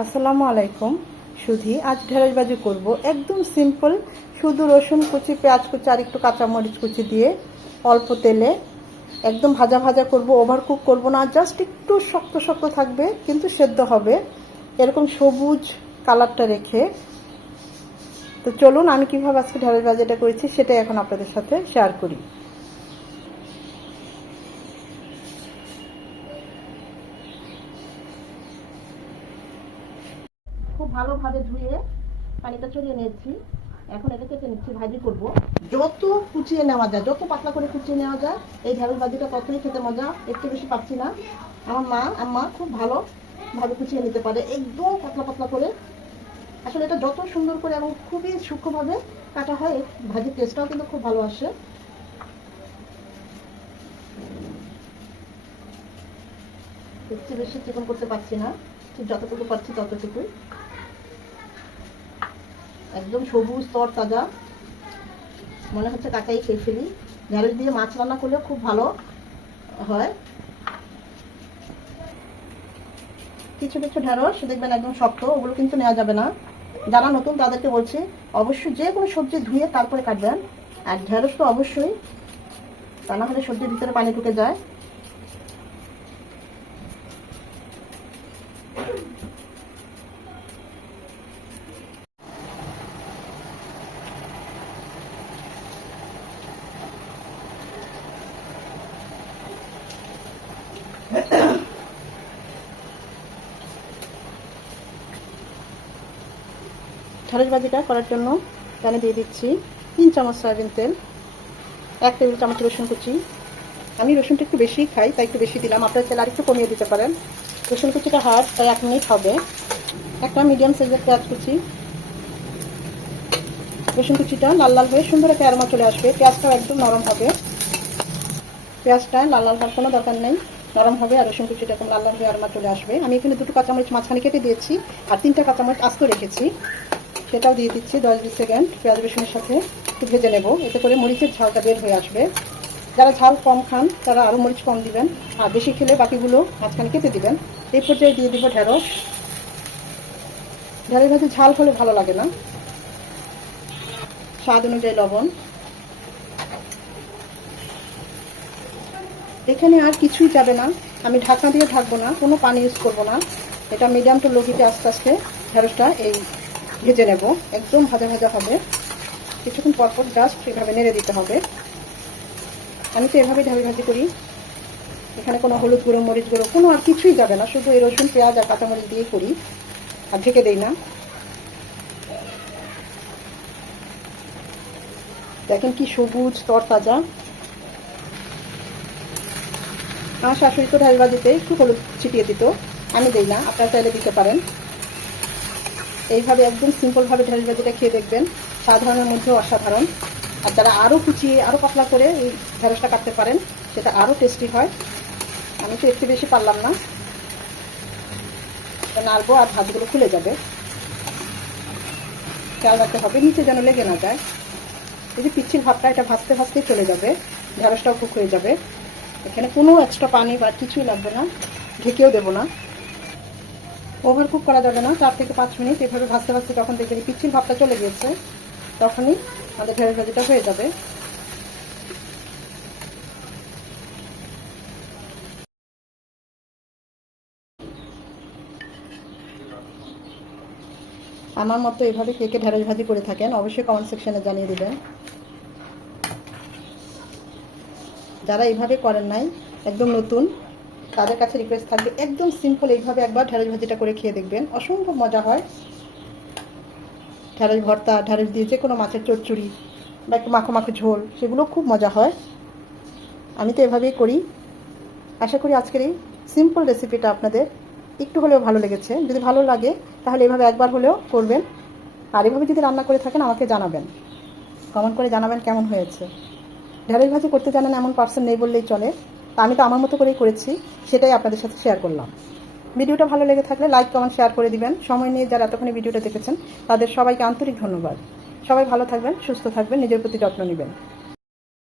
আসসালামু আলাইকুম। সুধি আজ ঢেঁড়স ভাজি করব, একদম সিম্পল। শুধু রসুন কুচি, পেঁয়াজ কুচি আর একটু কাঁচামরিচ কুচি দিয়ে অল্প তেলে একদম ভাজা ভাজা করব। ওভার কুক করব না, জাস্ট একটু শক্ত শক্ত থাকবে কিন্তু সেদ্ধ হবে, এরকম সবুজ কালারটা রেখে। তো চলুন আমি কিভাবে আজকে ঢেঁড়স ভাজিটা করেছি সেটাই এখন আপনাদের সাথে শেয়ার করি। খুব ভালোভাবে ধুয়ে পানিটা চড়িয়ে নিয়েছি। এখন এটা কেটে নিচ্ছি, ভাজি করব। যত কুচিয়ে নেওয়া যায়, যত পাতলা করে কুচিয়ে নেওয়া যায় এই ঢেঁড়স ভাজিটা ততই খেতে মজা। একটু বেশি পাচ্ছি না। আমার আম্মা খুব ভালো ভাবে কুচিয়ে নিতে পারে, একদম পাতলা পাতলা করে। আসলে এটা যত সুন্দর করে এবং খুবই সূক্ষ্মভাবে কাটা হয়, ভাজির টেস্টটাও কিন্তু খুব ভালো আসে। একটু বেশি চিকন করতে পারছি না, ঠিক যতটুকু পাচ্ছি ততটুকুই। একদম সবুজ তর তাজা, মনে হচ্ছে কাকাই খেয়ে ফেলি। ঢেঁড়স দিয়ে মাছ রান্না করলেও খুব ভালো হয়। কিছু কিছু ঢেঁড়স দেখবেন একদম শক্ত, ওগুলো কিন্তু নেওয়া যাবে না। যারা নতুন তাদেরকে বলছি, অবশ্যই যে কোনো সবজি ধুয়ে তারপরে কাটবেন। আর ঢেঁড়স তো অবশ্যই, তা না হলে সবজির ভিতরে পানি ঢুকে যায়। ঢেঁড়স ভাজিটা করার জন্য প্যানে দিয়ে দিচ্ছি 3 চামচ সয়াবিন তেল, 1 টেবিল চামচ রসুন কুচি। আমি রসুনটা একটু বেশি খাই তাই একটু বেশি দিলাম, আপনার তেল আর একটু কমিয়ে দিতে পারেন। রসুন কুচিটা হার্ড তাই 1 মিনিট হবে। একটা মিডিয়াম সাইজের পেঁয়াজ কুচি। রসুন কুচিটা লাল লাল হয়ে সুন্দর একটা অ্যারোমা চলে আসবে, পেঁয়াজটাও একদম নরম হবে। পেঁয়াজটা লাল লাল হওয়ার কোনো দরকার নেই, নরম হবে আর রসুন কুচিটা এরকম লাল লাল হয়ে অ্যারোমা চলে আসবে। আমি এখানে 2টো কাঁচামরিচ মাঝখানে কেটে দিয়েছি আর 3টা কাঁচামরিচ আস্ত রেখেছি, সেটাও দিয়ে দিচ্ছি। 10-20 সেকেন্ড পেঁয়াজ রসুনের সাথে একটু ভেজে নেব, এতে করে মরিচের ঝালটা বের হয়ে আসবে। যারা ঝাল কম খান তারা আরও মরিচ কম দিবেন, আর বেশি খেলে বাকিগুলো মাঝখানে কেটে দিবেন। এই পর্যায়ে দিয়ে দিব ঢেঁড়স। ঢেঁড়স ভাজি ঝাল হলে ভালো লাগে না। স্বাদ অনুযায়ী লবণ। এখানে আর কিছুই যাবে না, আমি ঢাকনা দিয়ে ঢাকবো না, কোনো পানি ইউজ করবো না। এটা মিডিয়াম টু লো হিটে আস্তে আস্তে ঢেঁড়সটা এই ভেজে নেব, একদম ভাজা ভাজা হবে। কিছুক্ষণ পরপর জাস্ট এভাবে নেড়ে দিতে হবে। আমি তো এভাবেই ঢেঁড়স ভাজি করি, এখানে কোনো হলুদ গুঁড়ো মরিচ গুঁড়ো কোনো আর কিছুই যাবে না, শুধু এই রসুন পেঁয়াজ আর কাঁচামরিচ দিয়ে করি আর ঢেকে দেই না। দেখেন কি সবুজ তর তাজা। আমার শাশুড়ি তো ঢেঁড়স ভাজিতে একটু হলুদ ছিটিয়ে দিত, আমি দিই না, আপনারা চাইলে দিতে পারেন। এইভাবে একদম সিম্পলভাবে ঢেঁড়স ভাজিটা খেয়ে দেখবেন, সাধারণের মধ্যেও অসাধারণ। আর যারা আরও কুচিয়ে আরও পাতলা করে এই ঢেঁড়সটা কাটতে পারেন সেটা আরও টেস্টি হয়। আমি তো একটু বেশি পারলাম না, নাড়বো আর ভাজগুলো খুলে যাবে। খেয়াল রাখতে হবে নিচে যেন লেগে না যায়। এই যে পিচ্ছিল ভাবটা, এটা ভাজতে ভাজতে চলে যাবে, ঢেঁড়সটাও কুক হয়ে যাবে। এখানে কোনো এক্সট্রা পানি বা কিছুই লাগবে না, ঢেকেও দেবো না। ওভার কুক করা যাবে না, 4 থেকে 5 মিনিট এভাবে ভাজতে ভাজতে যখন দেখবেন পিচ্ছিল ভাবটা চলে গিয়েছে তখনই আমাদের ঢেঁড়স ভাজিটা হয়ে যাবে। আমার মতো এভাবে কে কে ঢেঁড়স ভাজি করে থাকেন অবশ্যই কমেন্ট সেকশনে জানিয়ে দেবেন। যারা এইভাবে করেন নাই, একদম নতুন, তাদের কাছে রিকোয়েস্ট থাকবে একদম সিম্পল এইভাবে একবার ঢেঁড়স ভাজিটা করে খেয়ে দেখবেন, অসম্ভব মজা হয়। ঢেঁড়স ভর্তা, ঢেঁড়স দিয়ে যে কোনো মাছের চচ্চড়ি বা একটু মাখো মাখো ঝোল, সেগুলো খুব মজা হয়। আমি তো এভাবেই করি। আশা করি আজকের এই সিম্পল রেসিপিটা আপনাদের একটু হলেও ভালো লেগেছে। যদি ভালো লাগে তাহলে এভাবে একবার হলেও করবেন, আর এভাবে যদি রান্না করে থাকেন আমাকে জানাবেন, কমেন্ট করে জানাবেন কেমন হয়েছে। ঢেঁড়স ভাজি করতে জানেন এমন পার্সন নেই বললেই চলে, তা আমি তো আমার মতো করেই করেছি, সেটাই আপনাদের সাথে শেয়ার করলাম। ভিডিওটা ভালো লেগে থাকলে লাইক কমেন্ট শেয়ার করে দিবেন। সময় নিয়ে যারা এতক্ষণ ভিডিওটা দেখেছেন তাদের সবাইকে আন্তরিক ধন্যবাদ। সবাই ভালো থাকবেন, সুস্থ থাকবেন, নিজের প্রতি যত্ন নেবেন।